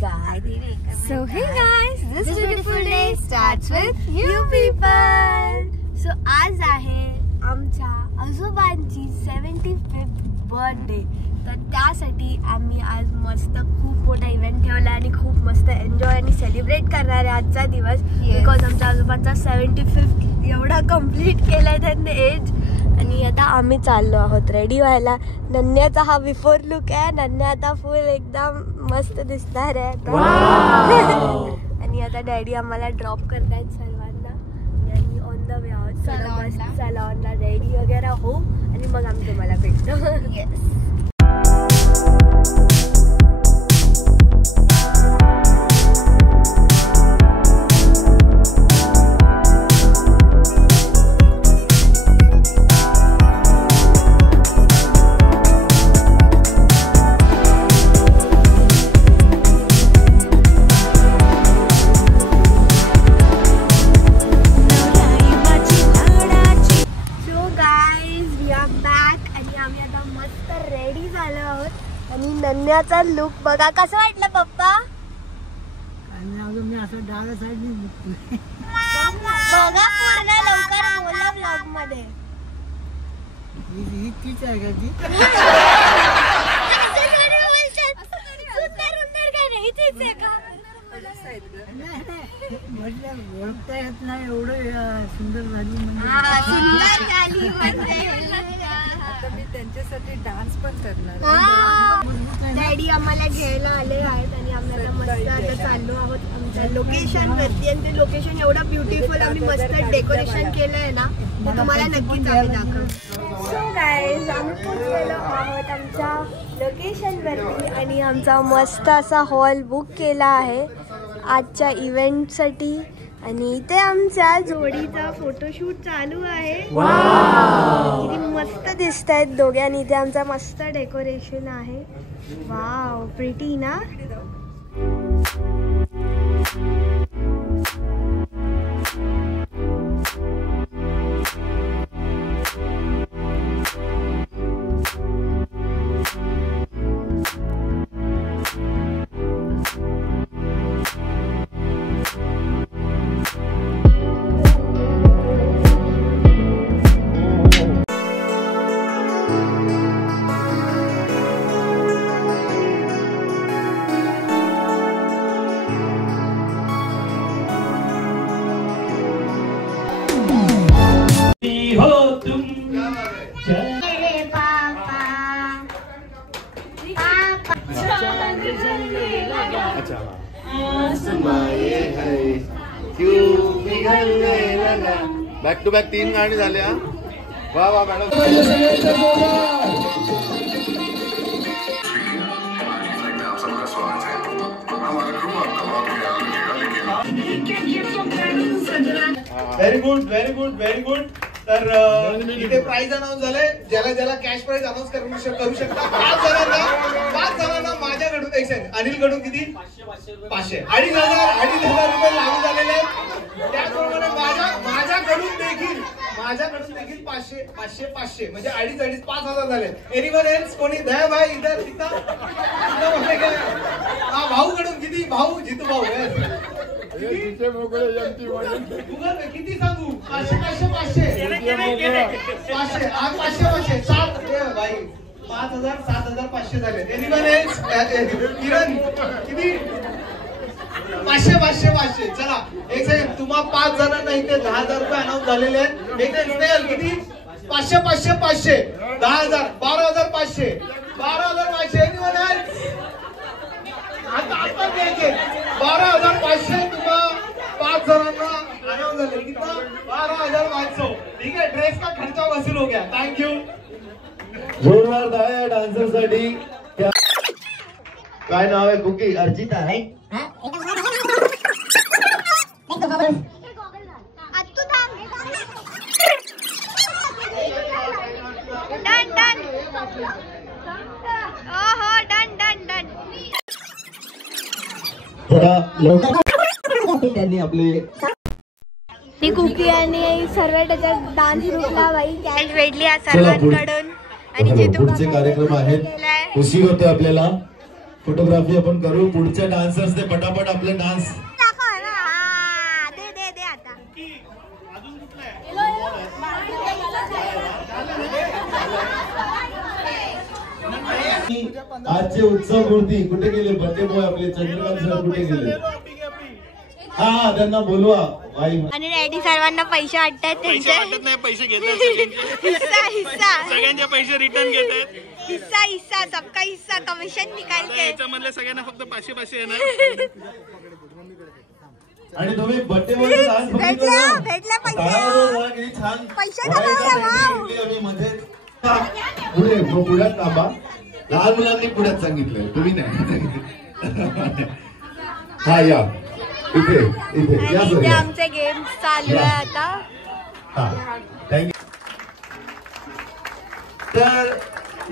guys. So hey guys, this beautiful day starts with you people. So आज आहे आमच्या आजोबांची 75th birthday. तर त्यासाठी आम्ही आज मस्त खूप मोठा इव्हेंट ठेवला आणि खूप मस्त एन्जॉय आणि सेलिब्रेट करणार आहे आजचा दिवस. बिकॉज आमच्या आजोबांचा 75th एवढा कम्प्लीट केलाय त्यांनी एज. आणि आता आम्ही चाललो आहोत रेडी व्हायला. नन्याचा हा बिफोर लुक आहे. नन्या आता फुल एकदम मस्त दिसणार आहे आणि आता डॅडी आम्हाला ड्रॉप करतायत सर्वांना आणि ऑन द वे आहोत. सलॉनला रेडी वगैरे हो आणि मग आम्ही तुम्हाला भेटतो. येस. नन्याचा लुक बघा. कसं वाटलं पप्पा? मी असं डाव्या साईडने बघा पूर्ण लवकर बोला व्लॉग मध्ये. ही तीच आहे का ती? म्हटलं ओळखता येत नाही एवढं सुंदर झाली आता मी त्यांच्यासाठी डान्स पण करणार. डॅडी आम्हाला घ्यायला आले आहेत आणि आम्हाला मस्त आता चाललो आहोत आमच्या लोकेशन वरती. आणि ते लोकेशन एवढं ब्युटिफुल आम्ही मस्त डेकोरेशन केलंय ना, ते तुम्हाला नक्कीच आम्ही दाखवू. सो गाईज आम्ही पोहोचलेलो आहोत आमच्या लोकेशन वरती आणि आमचा मस्त असा हॉल बुक केला आहे आजच्या इव्हेंटसाठी. आणि इथे आमच्या जोडीचा फोटोशूट चालू आहे. किती मस्त दिसत आहेत दोघे. आणि इथे आमचा मस्त डेकोरेशन आहे. वाव, प्रिटी ना. बॅक टू बॅक 3 गाणी झाल्या. वा वा madam. Very good very good very good. तर इथे प्राइज अनाउन्स झाले. ज्याला ज्याला कॅश प्राइज अनाउन्स करू शकता 5 जणांना माझ्याकडून एक सेकंड अनिलकडून किती 500 2,500 रुपये लागू झालेले आहेत. त्याचप्रमाणे माझ्याकडून देखील 500 म्हणजे 2,500 5,000 झाले. एनिवन एल्स कोणी दया भाई इधर भाऊकडून किती भाऊ जितू भाऊ किती सांगू 500 भाई 5,000 7,500 झाले. एनिवन एल्स किरण किती 500 चला एक सेकंड. तुम्हा 5 जणांना इथे 10,000 रुपये अनाउन्स झालेले आहेत. एक सेकंड किती 500 10,000 12,500 एनिवन एल्स आता द्यायचे 12,500 तुम्हा 5 जणांना अनाउन्स झाले. किती 12,500. ठीक आहे. ड्रेस का खर्चा वसूल हो गया. थँक्यू. जोरदार टाळ्या डान्सर साठी. काय नाव आहे? कुकी अर्जिता आहे. त्यांनी आपले कुकी आणि सर्व त्याच्यात डान्स ग्रुपला बाई कॅश भेटली सर्वांकडून. आणि पुढचे कार्यक्रम आहेत. खुशी होते आपल्याला फोटोग्राफी आपण करू. पुढच्या डान्सर्स ते पटापट आपले डान्स दाखव ना. हा, दे दे दे आता. आजचे उत्सव मूर्ती कुठे गेले? बर्थडे बॉय आपले चंद्रकांत सर कुठे गेले? हा त्यांना बोलवा. आणि रेडी सर्वांना पैसे वाटतात त्यांचे. नाही पैसे घेतात हिस्सा हिस्सा सगळ्यांचे पैसे रिटर्न घेतात. हिस्सा हिस्सा सबका हिस्सा कमिशन निकाल के. याच्यामधल्या सगळ्यांना फक्त 500 येणार. आणि तुम्ही बर्थडे बॉय डान्स भेटला भेटला पैसे. छान पैसे कमावले, वाव. आम्ही मध्ये पुढे पुढ्यात थांबा. लहान मुलांनी पुढ्यात सांगितलंय, तुम्ही नाही. हा या इथे इथे या आणि सर इथे या. आमचे गेम्स चालू आहे आता. हा थँक्यू. तर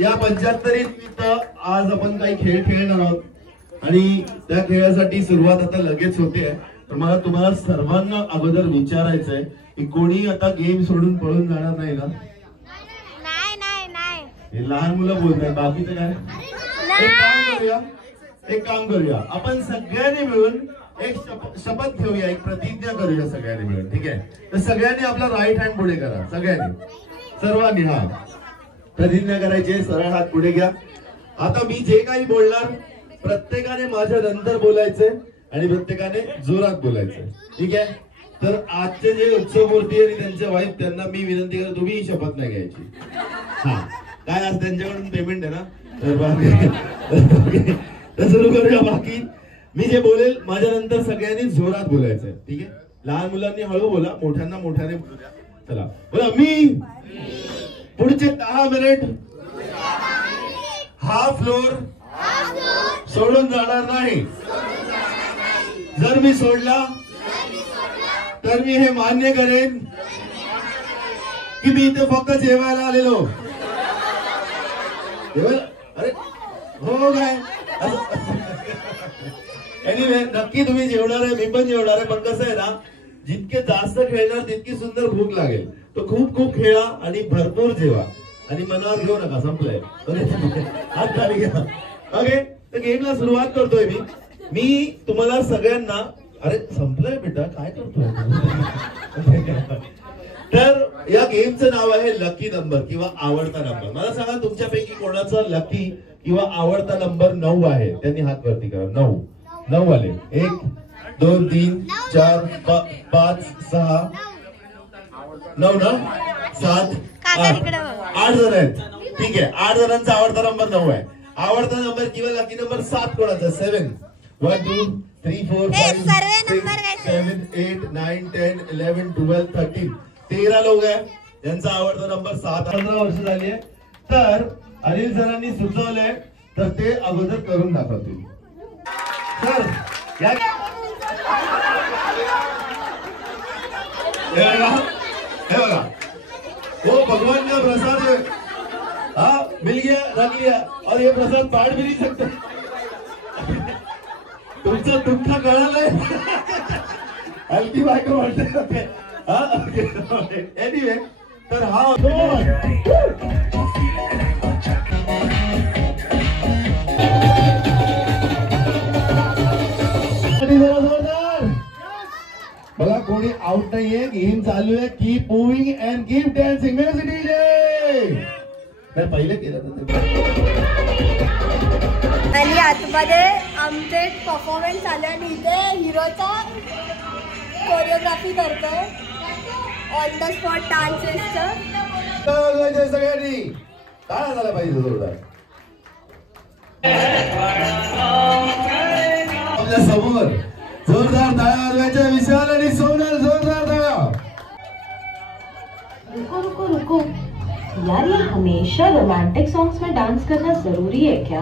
या 75th आज आपण काही खेळ खेळणार आहोत आणि त्या खेळासाठी सुरुवात आता लगेच होते. तर मला तुम्हाला सर्वांना अगोदर विचारायचंय की कोणी आता गेम सोडून पळून जाणार नाही ना? नाही नाही नाही हे लहान मुलं बोलतात, बाकीचं काय? एक काम करूया आपण सगळ्यांनी मिळून एक शपथ घेऊया, एक प्रतिज्ञा करूया सगळ्यांनी मिळून. ठीक आहे? तर सगळ्यांनी आपला राईट हँड पुढे करा. सगळ्यांनी सर्वांनी हा प्रतिज्ञा करायची. सरळ हात पुढे घ्या. आता मी जे काही बोलणार प्रत्येकाने माझ्या नंतर बोलायचंय आणि प्रत्येकाने जोरात बोलायचंय. ठीक आहे? तर आजचे जे उत्सव मूर्ती आणि त्यांच्या वाईफ त्यांना मी विनंती करतो तुम्ही शपथ नाही घ्यायची. हा काय आज त्यांच्याकडून पेमेंट आहे ना? तर सुरू करूया. बाकी मी जे बोलेल माझ्या नंतर सगळ्यांनी जोरात बोलायचंय. ठीक आहे? लहान मुलांनी हळू बोला, मोठ्यांना मोठ्याने बोलू द्या. चला बोला. मी पुढचे 10 मिनिट हा फ्लोर सोडून जाणार नाही. जर मी सोडला तर मी हे मान्य करेन की मी इथे फक्त जेवायला आलेलो. अरे हो काय? एनिवे नक्की तुम्ही जेवणार आहे, मी पण जेवणार आहे. पण कसं आहे ना, जितके जास्त खेळणार तितकी सुंदर भूक लागेल. तो खूप खूप खेळा आणि भरपूर जेवा आणि मनावर घेऊ नका. संपलंय. हात खाली घ्या. ओके तर गेमला सुरुवात करतोय मी तुम्हाला सगळ्यांना. अरे संपलंय बेटा, काय करतोय? तर या गेमचं नाव आहे लकी नंबर किंवा आवडता नंबर. मला सांगा तुमच्यापैकी कोणाचा लकी किंवा आवडता नंबर 9 आहे? त्यांनी हात वरती करा. 9 वाले. 1 2 3 4 5 6 9 ना 7 8 जण आहेत. ठीक आहे? 8 जणांचा आवडता नंबर 9 आहे. आवडता नंबर किंवा लकी नंबर 7 कोणाचा? 7 1 2 3 4 5 6 7 8 9 10 11 12 13 13 लोक आहे ज्यांचा आवडता नंबर 7. 15 वर्ष झाली आहे. तर अनिल सरांनी सुचवलंय तर ते अगोदर करून दाखवतील. सर या हे बघा. वो भगवान का प्रसाद है. हाँ मिल गया, रख लिया. और ये प्रसाद बांट भी नहीं सकते. तुमचा दुःख कळालाय. हलकी बायको म्हणते. एनिवे तर हा बघा कोणी आउट नाहीये. गेम चालू आहे. Keep moving and keep dancing. Music DJ. पहिले केलं आणि आतमध्ये आमचे परफॉर्मन्स आले आणि इथे हिरोचा कोरिओग्राफी करतोय ऑन द स्पॉट डान्सेसचं. सगळ्यांनी काय झालं पाहिजे जोरदार. आपल्या समोर जोरदार टाळ्या वाजवायच्या. विशाल आणि सोनल जोरदार टाळ्या. रुको रुको रुको यार, ये हमेशा रोमांटिक सॉन्ग्स में डांस करना जरूरी है क्या?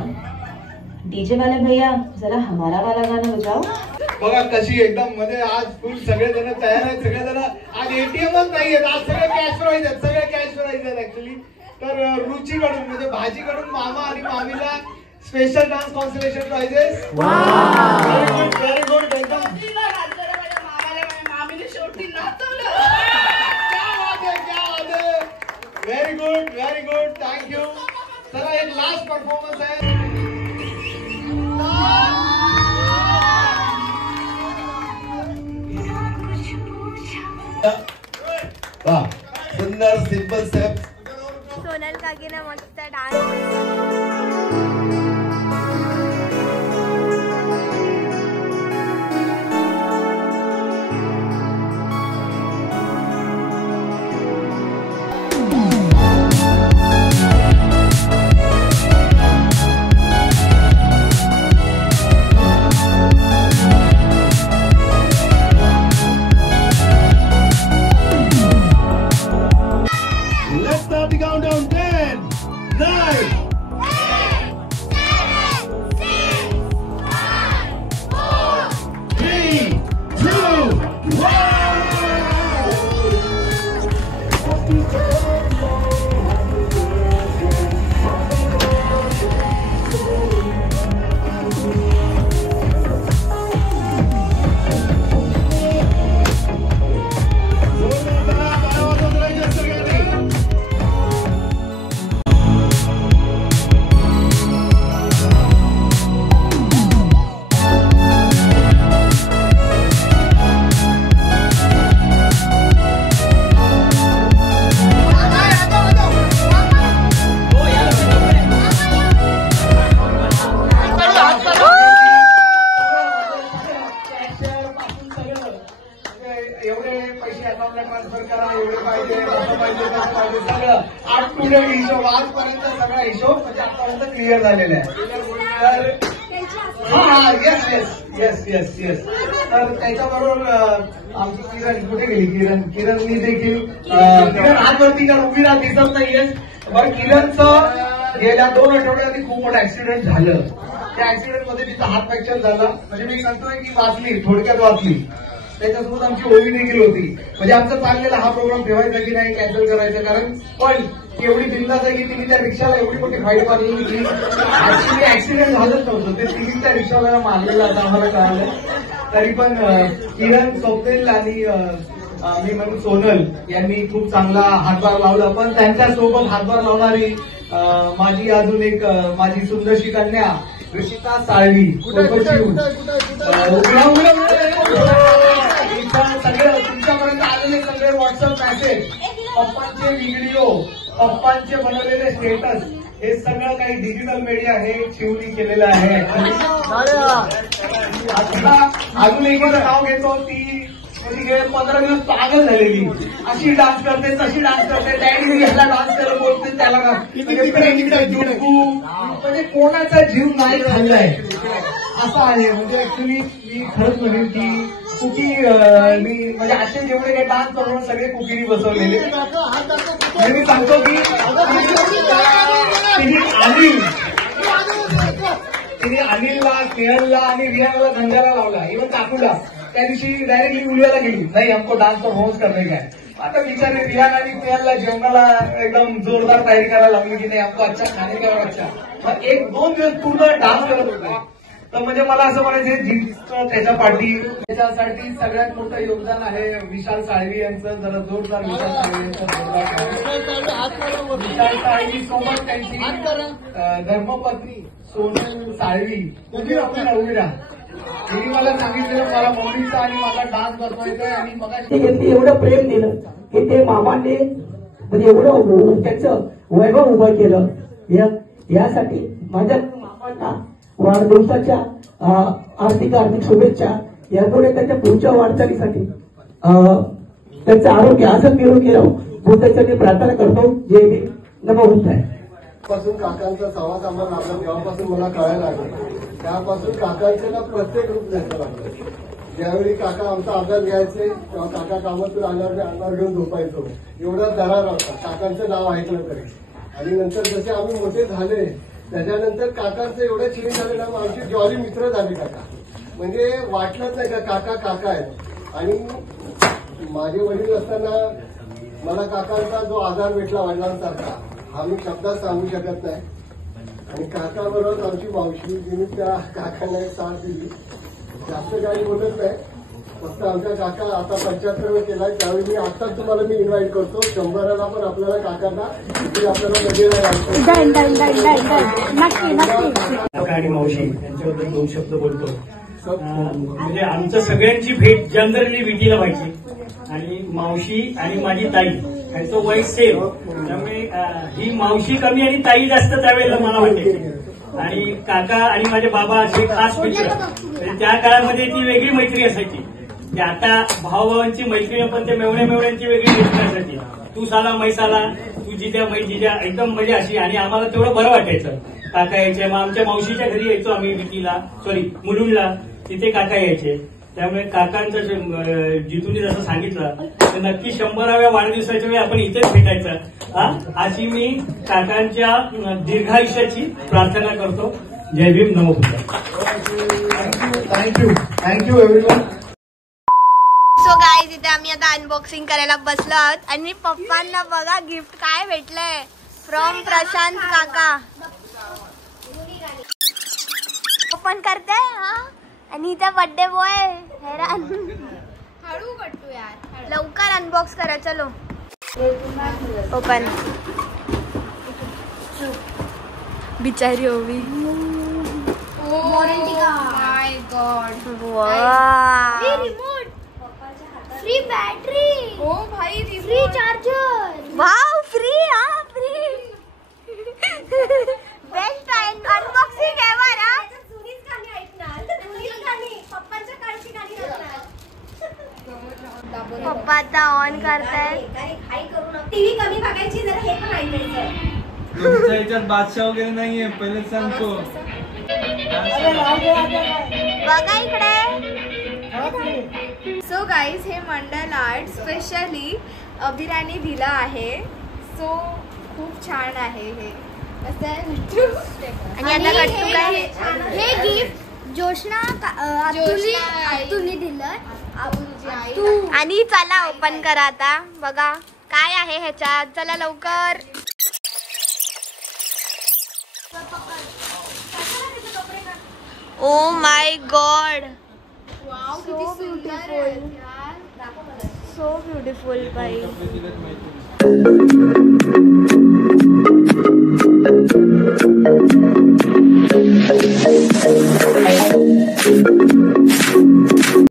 डीजे वाले भैया जरा हमारा वाला गाना बजाओ. बघा कशी एकदम मध्ये आज फुल सगळे जण तयार आहेत. सगळे जण आज एटीएमच नाहीये. आज सगळे कॅश प्राइज आहेत. सगळे कॅश प्राइज आहेत ऍक्च्युली. तर रुचीकडून म्हणजे भाजीकडून मामा आणि मामीला special dance consolation prizes. Very good एकदम. Very good thank you. चला एक लास्ट परफॉर्मन्स आहे. सुंदर सिंपल स्टेप. सोनल काकीने मस्त dance. Let's start the countdown. 10, 9. 8, 7, 6, 5, 4, 3, 2, 1. एवढे पैसे अकाउंटला ट्रान्सफर करा, एवढे पाहिजे, असं पाहिजे, तसं पाहिजे, सगळं आज टू डेट हिशोब, आजपर्यंत सगळा हिशोब म्हणजे आतापर्यंत क्लिअर झालेला आहे. तर हा yes yes yes yes yes तर त्याच्याबरोबर आमची किरण कुठे गेली? किरणनी देखील किरण हातवरती का उभी राहा, दिसत नाहीये. बरं, किरणचं गेल्या 2 आठवड्याआधी खूप मोठं ऍक्सिडेंट झालं. त्या ऍक्सिडेंट मध्ये तिचा हात फ्रॅक्चर झाला. म्हणजे मी सांगतोय की वाचली, थोडक्यात वाचली. त्याच्यासोबत आमची ओवी देखील होती. म्हणजे आमचा चाललेला हा प्रोग्राम ठेवायचा की नाही, कॅन्सल करायचा. कारण पण एवढी बिंदास आहे की तिने त्या रिक्षाला एवढी मोठी फाईट मारली की ऍक्च्युली ऍक्सिडेंट झालंच नव्हतं, ते तिने त्या रिक्षाला मारलेलं आता आम्हाला कळालं. तरी पण किरण, स्वप्नील आणि मी म्हणून सोनल यांनी खूप चांगला हातभार लावला. पण त्यांच्यासोबत हातभार लावणारी माझी अजून एक माझी सुंदरशी कन्या ऋषिता साळवी, सगळे तुमच्यापर्यंत आलेले सगळे व्हॉट्सअप मेसेज, पप्पांचे व्हिडिओ, पप्पांचे बनवलेले स्टेटस, हे सगळं काही डिजिटल मीडिया हे शिवनी केलेलं आहे. अजून एक नाव घेतो, ती म्हणजे 15 दिवस पागल झालेली, अशी डान्स करते, तशी डान्स करते, डॅडी ह्याला डान्स करत बोलते, त्याला म्हणजे कोणाचा जीव नाही खाल्लाय असं आहे. म्हणजे ऍक्च्युली मी खरंच म्हणेन की कुकी मी म्हणजे असे जेवढे काही डान्स करून सगळे कुकीनी बसवलेले. मी सांगतो की तिने अनिलला, स्नेहलला आणि रियाला धंद्याला लावला, इव्हन काकूला. त्या दिवशी डायरेक्टली उलव्याला गेली, नाही हमको डान्स परफॉर्मन्स करणे काय. आता विचारे रिया आणि स्नेहलला जेवणाला एकदम जोरदार तयारी करायला लागली की नाही हमको अच्छा खाणे का अच्छा. मग 1-2 दिवस पूर्ण डान्स करत होता. तर म्हणजे मला असं म्हणायचं जिंकतं त्याच्या पाठी. त्याच्यासाठी सगळ्यात मोठं योगदान आहे विशाल साळवी यांचं. जरा जोरदार विशाल साळवी यांचं जोरदार. विशाल साळवी सोबत त्यांची धर्मपत्नी सोनल साळवी उभी राहा. तिने मला सांगितलेलं मला मौलीचा आणि मला डान्स बनवायचा आहे. आणि मग एवढं प्रेम दिलं की ते मामाने म्हणजे एवढं त्याचं वैभव उभं केलं. यासाठी माझ्या मामांना वाढदिवसाच्या आर्थिक शुभेच्छा. यापुढे त्याच्या पुढच्या वाटचालीसाठी त्यांचं आरोग्य असं निरोगी राहू बुद्धाच्या प्रार्थना करतो. जय भीम, नमो बुद्धाय. पासून काकांचा सहवास आम्हाला लागला, तेव्हापासून मला कळायला लागलं. त्यापासून काकांचं ना प्रत्येक रूप घ्यायचं लागलं. ज्यावेळी काका आमचा आधार घ्यायचे तेव्हा काका कामातून आल्यावर अंगावर घेऊन झोपायचो. एवढा दरार होता काकांचं नाव ऐकलं तरी. आणि नंतर जसे आम्ही मोठे झाले त्याच्यानंतर काकांचं एवढं चेंज झालं ना, आमची जॉली मित्र झाले काका. म्हणजे वाटलंच नाही का काका काका आहेत. आणि माझे वडील असताना मला काकांचा जो आधार भेटला वडिलांसारखा हा मी शब्दात सांगू शकत नाही. आणि काकाबरोबर आमची मावशी जिने त्या काकांना एक साथ दिली. जास्त काही बोलत नाही, फक्त आमच्या काका आता 75 केलाय. त्यावेळी मी आताच तुम्हाला मी इन्व्हाइट करतो 100ला पण आपल्याला काकांना तिथे आपल्याला लगेला काका आणि मावशी यांच्याबद्दल 2 शब्द बोलतो. म्हणजे आमचं सगळ्यांची भेट जनरली विधीला व्हायची. आणि मावशी आणि माझी ताई ह्याचं वय सेम. त्यामुळे ही मावशी कमी आणि ताई जास्त त्यावेळेला मला वाटायची. आणि काका आणि माझे बाबा असे खास मित्र. त्या काळामध्ये ती वेगळी मैत्री असायची. की आता भावाभावांची मैत्री पण ते मेवण्यांची वेगळी मैत्री असायची. तू साला मै साला, तू जिजा मै जिजा, एकदम म्हणजे अशी. आणि आम्हाला तेवढं बरं वाटायचं. काका यायचे, मग आमच्या मावशीच्या घरी यायचो आम्ही विकीला, मुलुंडला, तिथे काका यायचे. त्यामुळे काकांचं जितून जसं सांगितलं तर नक्की 100व्या वाढदिवसाच्या वेळी आपण इथेच भेटायचं अशी मी काकांच्या दीर्घायुष्याची प्रार्थना करतो. जय भीम, नमो बुद्धाय. Thank you everyone. सो गाईज इथे आम्ही आता अनबॉक्सिंग करायला बसलो आहोत आणि पप्पांना बघा गिफ्ट काय भेटलंय फ्रॉम प्रशांत काका. ओपन करते हा. आणि इथे बर्थडे बॉय हैरान. हळू कटू यार, लवकर अनबॉक्स करा. चलो ओपन. बिचारी Ovi. My god. Remote, free battery. ओ भाई, फ्री चार्जर. Wow, free. हा फ्री. बेस्ट आहे. अनबॉक्सिंग आहे बरं. पप्पा आता ऑन करताय. टीव्ही कमी बघायची जरा, हे पण ऐकायचं. तुमच्या ह्याच्यात बादशाह वगैरे नाहीये, पहिले सांगतो. बघा इकडे. सो गाईज, हे मंडल आर्ट स्पेशली अभिराने दिलं आहे. सो खूप छान आहे हे. आणि आता कट्टू काय. हे गिफ्ट जोशना तुनी दिलं. आणि चला ओपन करा आता. बघा काय आहे ह्याच्यात. चला लवकर. Oh my God, so beautiful. So beautiful बाई.